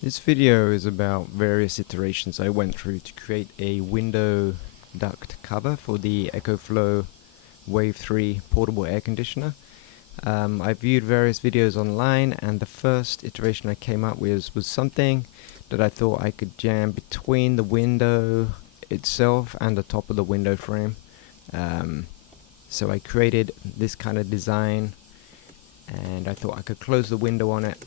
This video is about various iterations I went through to create a window duct cover for the Ecoflow Wave 3 portable air conditioner. I viewed various videos online, and the first iteration I came up with was something that I thought I could jam between the window itself and the top of the window frame. So I created this kind of design, and I thought I could close the window on it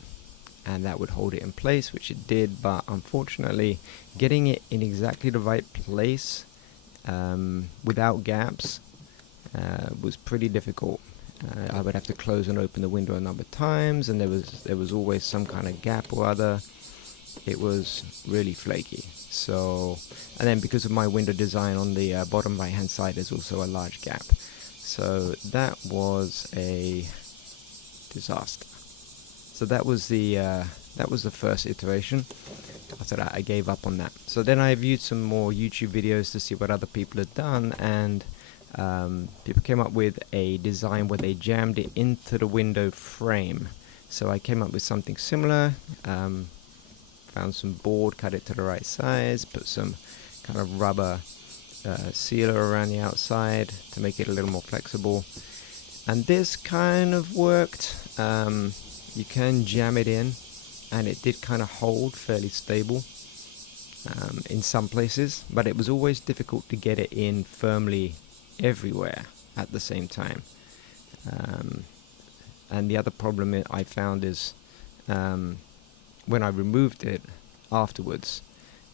and that would hold it in place, which it did, but unfortunately getting it in exactly the right place without gaps was pretty difficult. I would have to close and open the window a number of times, and there was always some kind of gap or other. It was really flaky. So, and then because of my window design on the bottom right hand side, there's also a large gap. So that was a disaster. So that was the first iteration. After that, I gave up on that. So then I viewed some more YouTube videos to see what other people had done, and people came up with a design where they jammed it into the window frame. So I came up with something similar. Found some board, cut it to the right size, put some kind of rubber sealer around the outside to make it a little more flexible. And this kind of worked. You can jam it in, and it did kind of hold fairly stable in some places, but it was always difficult to get it in firmly everywhere at the same time. And the other problem I found is when I removed it afterwards,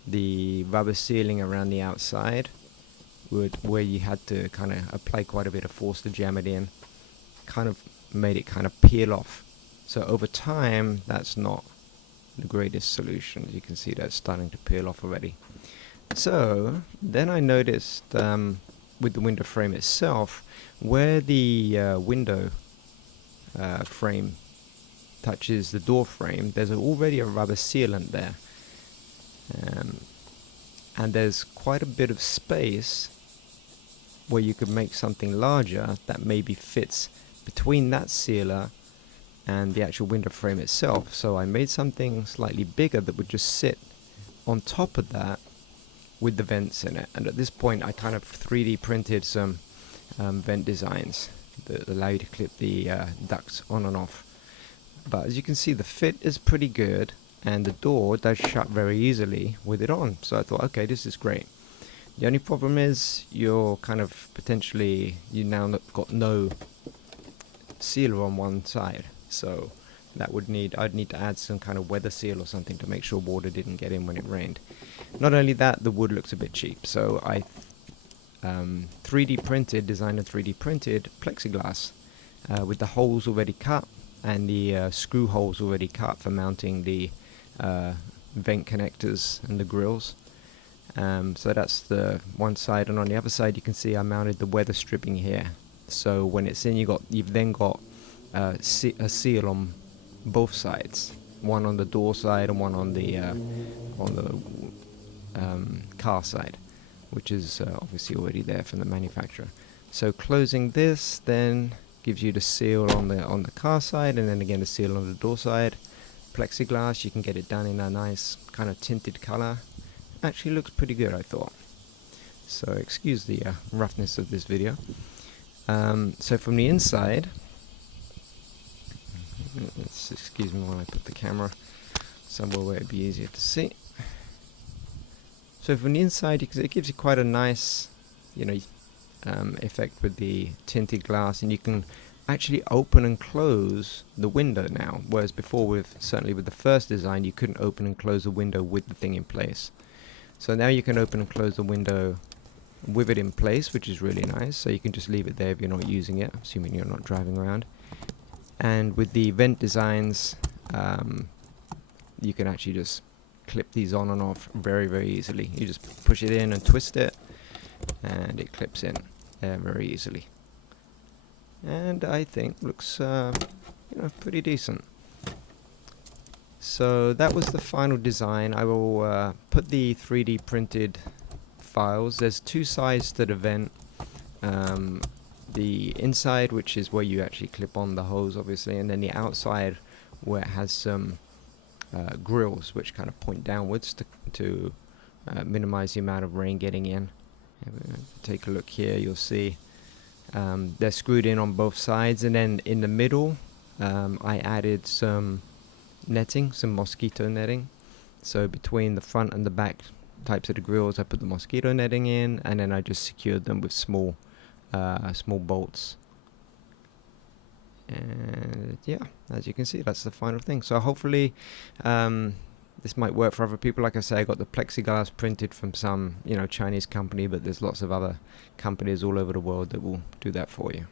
the rubber sealing around the outside where you had to kind of apply quite a bit of force to jam it in, kind of made it kind of peel off. So over time, that's not the greatest solution. As you can see, that's starting to peel off already. So then I noticed with the window frame itself, where the window frame touches the door frame, there's already a rubber sealant there. And there's quite a bit of space where you could make something larger that maybe fits between that sealer and the actual window frame itself. So I made something slightly bigger that would just sit on top of that with the vents in it. And at this point I kind of 3D printed some vent designs that allow you to clip the ducts on and off. But as you can see, the fit is pretty good, and the door does shut very easily with it on. So I thought, okay, this is great. The only problem is you're kind of potentially, you now got no sealer on one side. So that would I'd need to add some kind of weather seal or something to make sure water didn't get in when it rained. Not only that, the wood looks a bit cheap. So I 3D printed, designed and 3D printed plexiglass with the holes already cut and the screw holes already cut for mounting the vent connectors and the grills. So that's the one side, and on the other side you can see I mounted the weather stripping here. So when it's in, you've then got a seal on both sides, one on the door side and one on the car side, which is obviously already there from the manufacturer. So closing this then gives you the seal on the car side, and then again the seal on the door side. Plexiglass, you can get it done in a nice kind of tinted color. Actually looks pretty good, I thought. So excuse the roughness of this video. So from the inside, excuse me while I put the camera somewhere where it'd be easier to see. So from the inside, it gives you quite a nice, effect with the tinted glass, and you can actually open and close the window now, whereas before, certainly with the first design, you couldn't open and close the window with the thing in place. So now you can open and close the window with it in place, which is really nice. So you can just leave it there if you're not using it, assuming you're not driving around. And with the vent designs, you can actually just clip these on and off very, very easily. You just push it in and twist it, and it clips in very easily. And I think looks pretty decent. So that was the final design. I will put the 3D printed files. There's two sides to the vent. The inside, which is where you actually clip on the hose, obviously, and then the outside, where it has some grills which kind of point downwards to minimize the amount of rain getting in. Take a look here, you'll see they're screwed in on both sides, and then in the middle I added some netting, some mosquito netting. So between the front and the back types of the grills I put the mosquito netting in, and then I just secured them with small bolts. And yeah, as you can see, that's the final thing. So hopefully this might work for other people. Like I say, I got the plexiglass printed from some Chinese company, but there's lots of other companies all over the world that will do that for you.